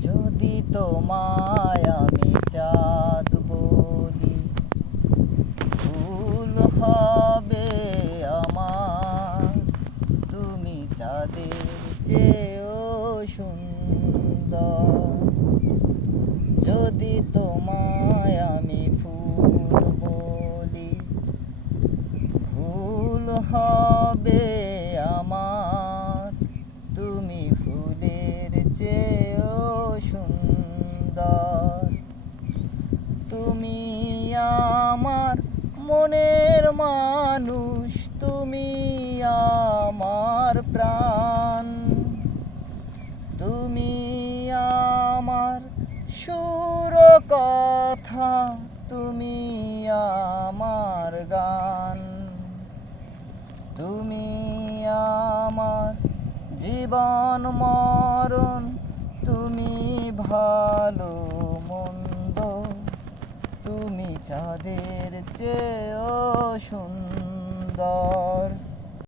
যদি তোমায় আমি চাঁদ বলি, ভুল হবে আমার। তুমি চাঁদের চেয়েও সুন্দর। যদি তোমায় আমি ফুল বলি, ভুল হবে আমার। তুমি ফুলের চেয়েও সুন্দর। তুমি আমার মনের মানুষ, তুমি আমার প্রাণ। তুমি আমার সুর কথা, তুমি আমার গান। তুমি আমার জীবন মরণ, তুমি ভালো মন্দ। তুমি চাঁদের চেয়েও সুন্দর।